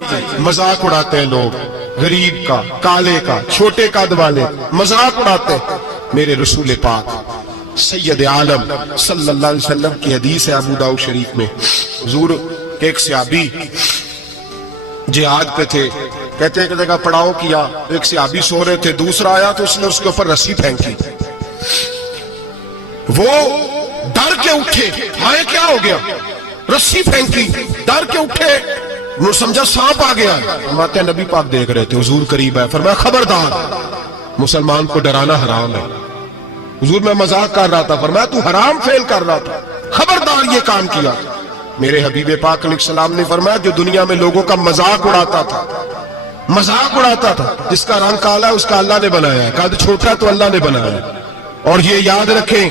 मजाक उड़ाते हैं लोग, गरीब का, काले का, छोटे कद वाले, मजाक उड़ाते हैं। मेरे रसूल पाक सैयद आलम सल्लल्लाहु अलैहि वसल्लम की हदीस है अबू दाऊद शरीफ में। हुजूर के एक सहाबी जिहाद पे थे, कहते हैं कि जगह पड़ाव किया, एक सहाबी सो रहे थे, दूसरा आया तो उसने उसके ऊपर रस्सी फेंकी। वो डर के उठे, हाय क्या हो गया, रस्सी फेंकी, डर के उठे, वो समझा सांप आ गया। फरमाते नबी पाक देख रहे थे, हुजूर करीब है, फरमाया खबरदार, मुसलमान को डराना हराम है। हुजूर मैं मजाक कर रहा था, फरमाया तू हराम फेल कर रहा था, खबरदार ये काम किया। मेरे हबीब पाक अलैहिस्सलाम ने फरमाया जो दुनिया में लोगों का मजाक उड़ाता था, मजाक उड़ाता था, जिसका रंग काला है उसका अल्लाह ने बनाया है, कद छोटा तो अल्लाह ने बनाया है। और ये याद रखें,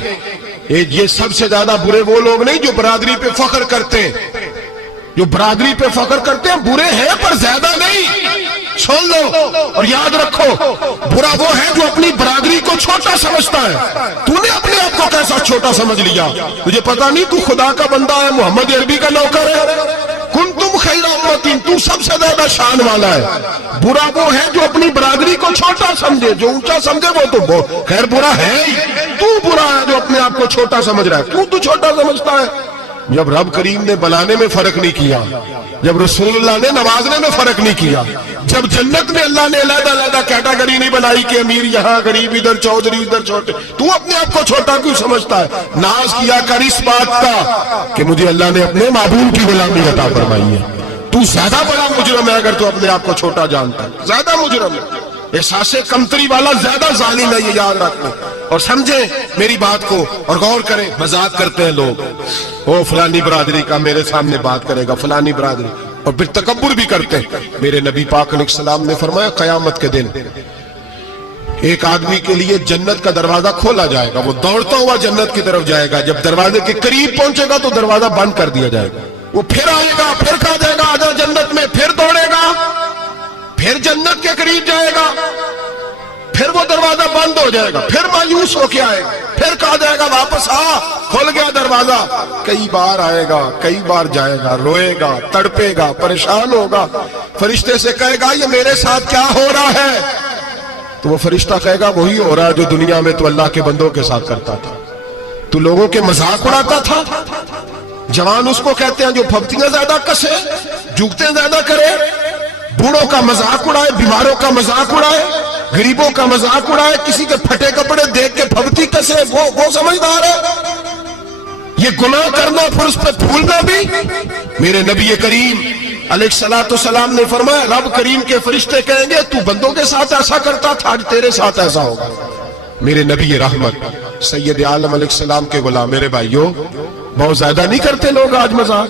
ये सबसे ज्यादा बुरे वो लोग नहीं जो बरादरी पे फख्र करते हैं, जो बरादरी पे फख्र करते हैं बुरे हैं पर ज्यादा नहीं। सुन लो और याद रखो, बुरा वो है जो अपनी बरादरी को छोटा समझता है। तूने अपने आप को कैसा छोटा समझ लिया, तुझे पता नहीं तू खुदा का बंदा है, मोहम्मद अरबी का नौकर है। कुन तुम खैरा उम्मतिन, तू सबसे ज्यादा शान वाला है। बुरा वो है जो अपनी बरादरी को छोटा समझे, जो ऊंचा समझे वो तो खैर बुरा है ही। तू बुरा है जो अपने आप को छोटा समझ रहा है, तू छोटा समझता है। जब रब करीम ने बनाने में फर्क नहीं किया, जब रसूलुल्लाह ने नवाजने में फर्क नहीं किया, जब जन्नत में अल्लाह ने अलग-अलग कैटेगरी नहीं बनाई कि अमीर यहाँ, गरीब इधर, चौधरी इधर, छोटे, तू अपने आप को छोटा क्यों समझता है? नाज किया कर इस बात का कि मुझे अल्लाह ने अपने महबूब की गुलामी अता फरमाई है। तू ज्यादा बड़ा मुजरम है अगर तू अपने आप को छोटा जानता है, ज्यादा मुजरम है, एहसासे कमतरी वाला ज्यादा जालिम है, ये याद रखना और समझे मेरी बात को और गौर करें। मजाक करते हैं लोग, ओ फलानी बरादरी का मेरे सामने बात करेगा, फलानी बरादरी, और फिर तकब्बुर भी करते हैं। मेरे नबी पाक अलैहिस्सलाम ने फरमाया कयामत के दिन एक आदमी के लिए जन्नत का दरवाजा खोला जाएगा, वो दौड़ता हुआ जन्नत की तरफ जाएगा, जब दरवाजे के करीब पहुंचेगा तो दरवाजा बंद कर दिया जाएगा। वो फिर आएगा, फिर कहा जाएगा आजा जन्नत में, फिर दौड़ेगा, फिर जन्नत के करीब जाएगा, फिर वो दरवाजा बंद हो जाएगा, फिर मायूस होके आएगा, फिर कहा जाएगा वापस आ, खुल गया दरवाजा। कई बार आएगा, कई बार जाएगा, रोएगा, तड़पेगा, परेशान होगा, फरिश्ते से कहेगा ये मेरे साथ क्या हो रहा है? तो वो फरिश्ता कहेगा वही हो रहा है जो दुनिया में तो अल्लाह के बंदों के साथ करता था, तू लोगों के मजाक उड़ाता था। जवान उसको कहते हैं जो फब्तियां ज्यादा कसे, जुगते ज्यादा करे, बूढ़ों का मजाक उड़ाए, बीमारों का मजाक उड़ाए, गरीबों का मजाक उड़ाए, किसी के फटे कपड़े देख के फबती कसे, वो समझदार है। ये गुनाह करना फिर उस पर फूलना भी। मेरे नबी करीम अलैहिस्सलातु सलाम ने फरमाया रब करीम के फरिश्ते कहेंगे तू बंदों के साथ ऐसा करता था, आज तेरे साथ ऐसा होगा। मेरे नबी रहमत सैयद आलम अलैहिस्सलाम के गुलाम, मेरे भाइयों बहुत ज्यादा नहीं करते लोग आज मजाक,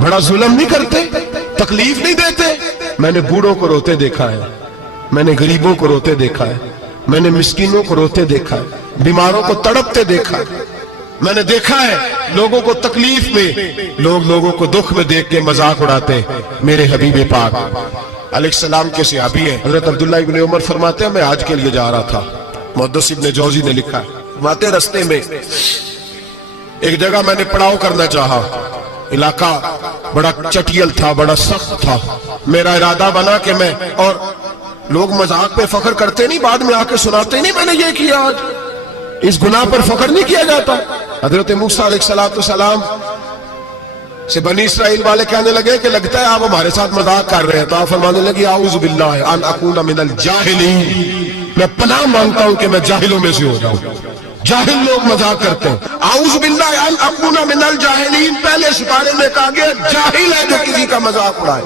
बड़ा जुल्म नहीं करते, तकलीफ नहीं देते। मैंने बूढ़ों को रोते देखा है, मैंने गरीबों को रोते देखा है, मैंने मिस्कीनों को रोते देखा है, बीमारों को तड़पते देखा है, मैंने देखा है लोगों को तकलीफ में, लोगों को दुख में देख के मजाक उड़ाते। मेरे हबीब पाक अलैहिस्सलाम के सहाबी हैं हजरत अब्दुल्लाह इब्न उमर फरमाते हैं मैं हज के लिए जा रहा था, मुहद्दिस इब्न जौजी ने लिखा है, फरमाते रस्ते में एक जगह मैंने पड़ाव करना चाहा, इलाका बड़ा चटियल था, बड़ा सख्त था, मेरा इरादा बना कि मैं, और लोग मजाक पे फख्र करते नहीं, बाद में आके सुनाते नहीं मैंने ये किया, आज इस गुनाह पर फख्र नहीं किया जाता। हजरत मूसा अलैहिस्सलाम से बनी इस्राइल वाले कहने लगे कि लगता है आप हमारे साथ मजाक कर रहे हैं, तो आप फरमाने लगे आऊज़ु बिल्लाहि अन अकूना मिनल जाहिलीन, मैं पनाह मांगता हूं कि मैं जाहिलों में से हो जाऊं। जाहिल लोग मजाक करते हैं, आऊज़ु बिल्लाहि अन अकूना मिनल जाहिलीन, पहले सिपारे में कहा गया जाहिल है जो किसी का मजाक उड़ाए,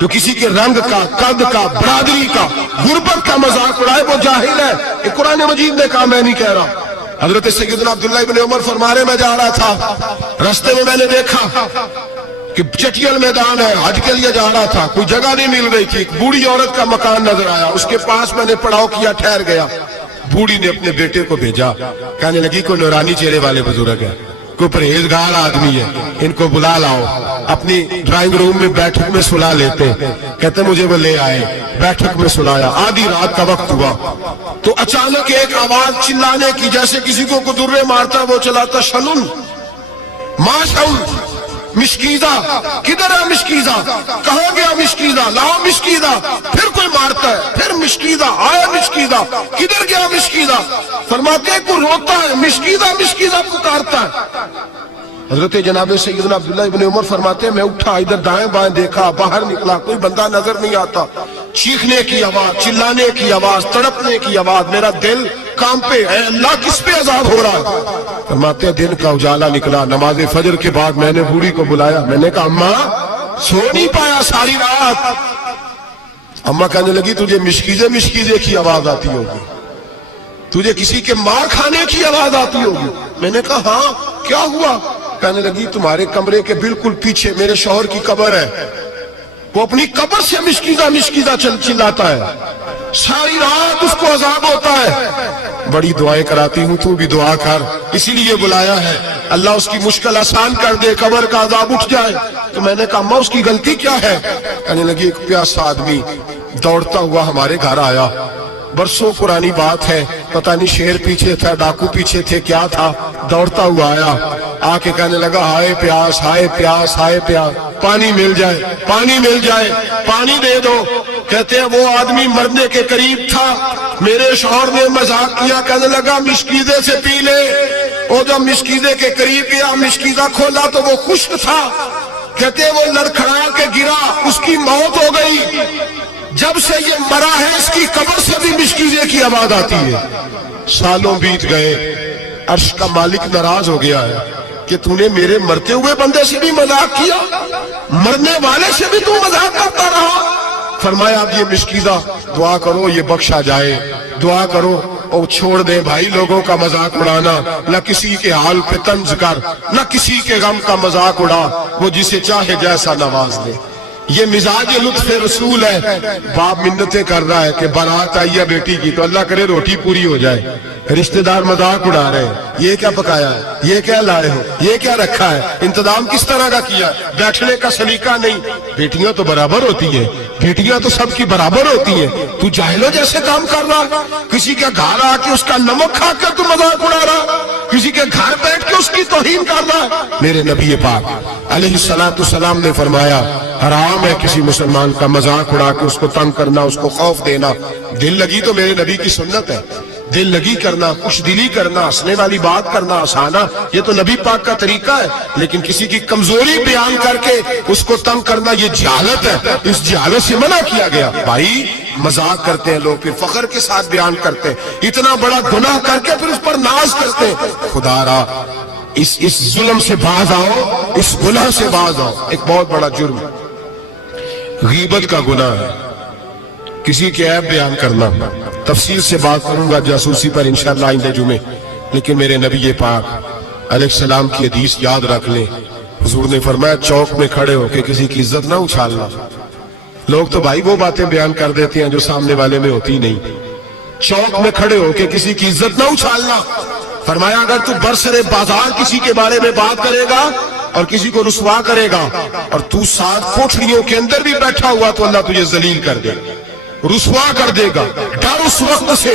जो किसी के रंग का, कद का, बरादरी का, गुर्बत का मजाक उड़ाए वो जाहिल है। ये कुरान मजीद ने कहा, मैं नहीं कह रहा। हजरत सैयदना अब्दुल्लाह इब्न उमर फरमा रहे मैं जा रहा था, रास्ते में मैंने देखा कि चटियल मैदान है, हज के लिए जा रहा था, कोई जगह नहीं मिल रही थी, एक बूढ़ी औरत का मकान नजर आया, उसके पास मैंने पड़ाव किया, ठहर गया। बूढ़ी ने अपने बेटे को भेजा, कहने लगी कोई नूरानी चेहरे वाले बुजुर्ग है, कोई परहेजगार आदमी है, इनको बुला लाओ, अपनी ड्राइंग रूम में बैठक में सुला लेते। कहते मुझे वो ले आए, बैठक में सुलाया, आधी रात का वक्त हुआ तो अचानक एक आवाज चिल्लाने की, जैसे किसी को कुदुर्रे मारता वो चलाता, शनुन माशाउल मिश्कीजा, किधर है मिश्कीजा, कहां गया मिश्कीजा? مشکیدہ لاؤ مشکیدہ، پھر کوئی مارتا ہے، پھر مشکیدہ آیا مشکیدہ، کدھر گیا مشکیدہ؟ فرماتے ہیں کوئی روتا ہے، مشکیدہ مشکیدہ پکارتا ہے۔ حضرت جناب سیدنا عبداللہ ابن عمر فرماتے ہیں میں اٹھا، ادھر دائیں بائیں دیکھا، باہر نکلا، کوئی بندہ نظر نہیں آتا، چیخنے کی آواز، چلانے کی آواز، تڑپنے کی آواز، میرا دل کانپے، اے اللہ کس پہ عذاب ہو رہا ہے؟ فرماتے ہیں دن کا اجالا نکلا، نماز فجر کے بعد میں نے بوڑھی کو بلایا، میں نے کہا اماں سو نہیں پایا ساری رات۔ اماں کہنے لگی تجھے مشکیزے مشکیزے کی آواز آتی ہوگی، تجھے کسی کے مار کھانے کی آواز آتی ہوگی۔ میں نے کہا ہاں کیا ہوا؟ کہنے لگی تمہارے کمرے کے بالکل پیچھے میرے شوہر کی قبر ہے، وہ اپنی قبر سے مشکیزہ مشکیزہ چلاتا ہے، ساری رات اس کو عذاب ہوتا ہے۔ بڑی دعائیں کراتی ہوں، تو بھی دعا کر، اسی لیے بلایا ہے، اللہ اس کی مشکل آسان کر دے، قبر کا عذاب اٹھ جائے۔ تو میں نے کہا اماں اس کی غلطی کیا ہے؟ کہنے لگی ایک پیاسا آدمی دوڑتا ہوا ہمارے گھر آیا، برسوں پرانی بات ہے، پتہ نہیں شیر پیچھے تھا، ڈاکو پیچھے تھے، کیا تھا، دوڑتا ہوا آیا، آ کے کہنے لگا ہائے پیاس ہائے پیاس ہائے پیاس، پانی مل جائے پانی مل جائے، پانی دے دو۔ کہتے ہیں وہ آدمی مرنے کے قریب تھا، میرے شوہر نے مذاق کیا، کہنے لگا مشکیزے سے پی لے۔ وہ جب مشکیزے کے قریب گیا، مشکیزہ کھولا تو وہ خشک تھا، کہتے ہیں وہ لڑکھڑا کے گرا، اس کی موت ہو گئی۔ جب سے یہ مرا ہے اس کی قبر سے بھی مشکیزے کی آواز آتی ہے۔ سالوں بیت گئے، عرش کا مالک ناراض ہو گیا ہے کہ تو نے میرے مرتے ہوئے بندے سے بھی مذاق کیا، مرنے والے سے بھی تو مذاق کرتا رہا۔ فرمایا اب یہ مشکیزہ دعا کرو یہ بخشا جائے، دعا کرو اور چھوڑ دے بھائی لوگوں کا مذاق اڑانا، نہ کسی کے حال پہ طنز کر، نہ کسی کے غم کا مذاق اڑا، وہ جسے چاہے جیسا نواز دے۔ یہ مزاج لطف رسول ہے۔ باپ منتیں کر رہا ہے کہ بارات آئی ہے بیٹی کی تو اللہ کرے روٹی پوری ہو جائے، رشتہ دار مذاق اڑا رہے ہیں، یہ کیا پکایا ہے، یہ کیا لائے ہو، یہ کیا رکھا ہے، انتظام کس طرح کا کیا، بیٹھنے کا سلیقہ نہیں۔ بیٹیاں تو برابر ہوتی ہیں، بیٹیاں تو سب کی برابر ہوتی ہیں، تو جاہلوں جیسے کام کر رہا، کسی کے گھر آ کے اس کا نمک کھا کر تو مذاق اڑا رہا، کسی کے گھر بیٹھ کے اس کی توہین کر رہا۔ میرے نبی پاک علیہ السلام نے فرمایا حرام ہے کسی مسلمان کا مذاق اڑا کے اس کو تنگ کرنا، اس کو خوف دینا۔ دل لگی تو میرے نبی کی سنت ہے، دل لگی کرنا، خوش دلی کرنا، ہنسنے والی بات کرنا، ہنسانا، یہ تو نبی پاک کا طریقہ ہے۔ لیکن کسی کی کمزوری بیان کر کے اس کو تنگ کرنا یہ جہالت ہے، اس جہالت سے منع کیا گیا۔ بھائی مذاق کرتے ہیں لوگ، پھر فخر کے ساتھ بیان کرتے ہیں، اتنا بڑا گناہ کر کے پھر اس پر ناز کرتے ہیں۔ خدا را اس ظلم سے باز آؤ، اس گناہ سے باز آؤ۔ ایک بہت بڑا جرم غیبت کا گناہ ہے، کسی کے عیب بیان کرنا۔ تفصیل سے بات کروں گا جاسوسی پر انشاءاللہ آئندہ جمعے، لیکن میرے نبی پاک علیہ السلام کی حدیث یاد رکھ لیں۔ حضور نے فرمایا چوک میں کھڑے ہو کے کسی کی عزت نہ اچھالنا۔ لوگ تو بھائی وہ باتیں بیان کر دیتے ہیں جو سامنے والے میں ہوتی نہیں۔ چوک میں کھڑے ہو کے کسی کی عزت نہ اچھالنا۔ فرمایا اگر تو برسرے بازار کسی کے بارے میں بات کرے گا اور کسی کو رسوا کرے گا اور تو 7 کوٹھریوں کے اندر بھی بیٹھا ہوا تو اللہ تجھے ذلیل کر دے گا، رسوا کر دے گا۔ ڈر اس وقت سے